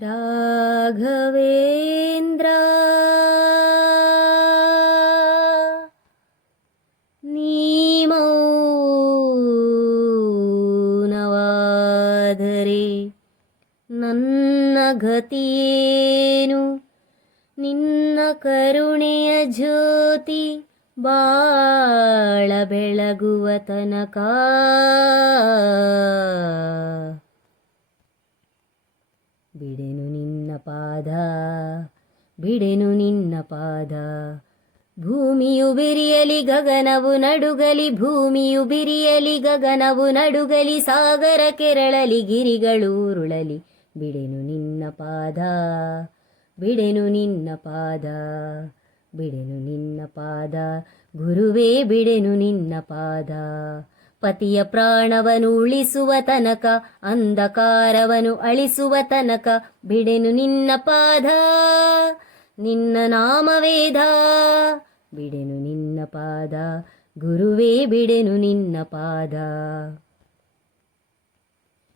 ರಾಘವೇಂದ್ರ. ನೀಮೌನವಾದರೆ ನನ್ನ ಗತಿಯೇನು? ನಿನ್ನ ಕರುಣೆಯ ಜ್ಯೋತಿ ಬಾಳ ಬೆಳಗುವ ತನಕ. ಬಿಡೆನು ನಿನ್ನ ಪಾದ, ಬಿಡೆನು ನಿನ್ನ ಪಾದ. ಭೂಮಿಯು ಬಿರಿಯಲಿ, ಗಗನವು ನಡುಗಲಿ, ಭೂಮಿಯು ಬಿರಿಯಲಿ, ಗಗನವು ನಡುಗಲಿ, ಸಾಗರ ಕೆರಳಲಿ, ಗಿರಿಗಳು ಉರುಳಲಿ. ಬಿಡೆನು ನಿನ್ನ ಪಾದ, ಬಿಡೆನು ನಿನ್ನ ಪಾದ, ಬಿಡೆನು ನಿನ್ನ ಪಾದ. ಗುರುವೇ, ಬಿಡೆನು ನಿನ್ನ ಪಾದ. ಪತಿಯ ಪ್ರಾಣವನು ಉಳಿಸುವ ತನಕ, ಅಂಧಕಾರವನು ಅಳಿಸುವ ತನಕ, ಬಿಡೆನು ನಿನ್ನ ಪಾದ, ನಿನ್ನ ನಾಮವೇದ, ಬಿಡೆನು ನಿನ್ನ ಪಾದ, ಗುರುವೇ ಬಿಡೆನು ನಿನ್ನ ಪಾದ.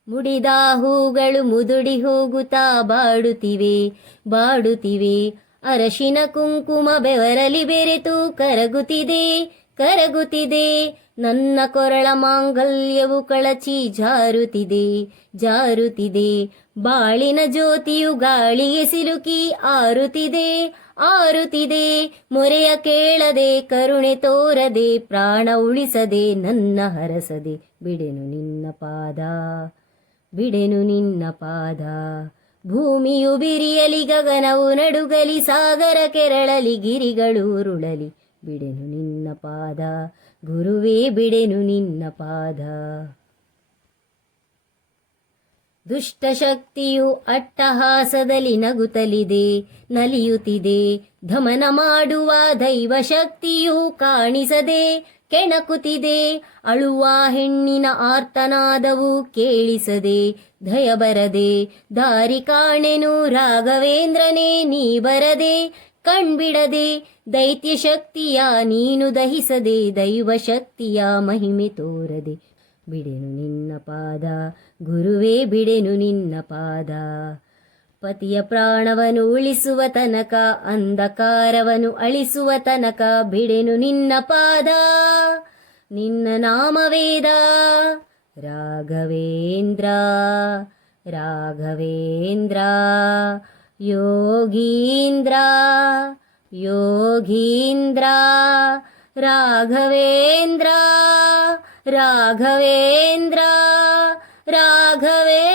ಮುಡಿದ ಹೂಗಳು ಮುದುಡಿ ಹೋಗುತ್ತಾ ಬಾಡುತ್ತಿವೆ ಬಾಡುತ್ತಿವೆ. ಅರಶಿನ ಕುಂಕುಮ ಬೆವರಲಿ ಬೆರೆತು ಕರಗುತ್ತಿದೆ ಕರಗುತ್ತಿದೆ. ನನ್ನ ಕೊರಳ ಮಾಂಗಲ್ಯವು ಕಳಚಿ ಜಾರುತ್ತಿದೆ ಜಾರುತ್ತಿದೆ. ಬಾಳಿನ ಜ್ಯೋತಿಯು ಗಾಳಿಗೆ ಸಿಲುಕಿ ಆರುತ್ತಿದೆ ಆರುತ್ತಿದೆ. ಮೊರೆಯ ಕೇಳದೆ, ಕರುಣೆ ತೋರದೆ, ಪ್ರಾಣ ಉಳಿಸದೆ, ನನ್ನ ಹರಸದೆ. ಬಿಡೆನು ನಿನ್ನ ಪಾದ, ಬಿಡೆನು ನಿನ್ನ ಪಾದ. ಭೂಮಿಯು ಬಿರಿಯಲಿ, ಗಗನವು ನಡುಗಲಿ, ಸಾಗರ ಕೆರಳಲಿ, ಗಿರಿಗಳು ಉರುಳಲಿ. ಬಿಡೆನು ನಿನ್ನ ಪಾದ. ಗುರುವೇ ಬಿಡೆನು ನಿನ್ನ ಪಾದ. ದುಷ್ಟಶಕ್ತಿಯು ಅಟ್ಟಹಾಸದಲ್ಲಿ ನಗುತ್ತಲಿದೆ ನಲಿಯುತ್ತಿದೆ. ಧಮನ ಮಾಡುವ ದೈವ ಶಕ್ತಿಯು ಕಾಣಿಸದೆ ಕೆಣಕುತ್ತಿದೆ. ಅಳುವ ಹೆಣ್ಣಿನ ಆರ್ತನಾದವು ಕೇಳಿಸದೆ ದಯ ಬರದೆ ದಾರಿ ಕಾಣೆನು ರಾಘವೇಂದ್ರನೇ, ನೀ ಬರದೆ. ಕಣ್ಬಿಡದೆ ದೈತ್ಯ ಶಕ್ತಿಯ ನೀನು ದಹಿಸದೆ ದೈವ ಶಕ್ತಿಯ ಮಹಿಮೆ ತೋರದೆ, ಬಿಡೆನು ನಿನ್ನ ಪಾದ, ಗುರುವೇ ಬಿಡೆನು ನಿನ್ನ ಪಾದ. ಪತಿಯ ಪ್ರಾಣವನ್ನು ಉಳಿಸುವ ತನಕ, ಅಂಧಕಾರವನ್ನು ಅಳಿಸುವ ತನಕ ಬಿಡೆನು ನಿನ್ನ ಪಾದ. ನಿನ್ನ ನಾಮವೇದ, ರಾಘವೇಂದ್ರ ರಾಘವೇಂದ್ರ. योगीन्द्रा योगीन्द्रा राघवेन्द्रा राघवेन्द्रा राघवेन्द्राघवेन्द्राघवे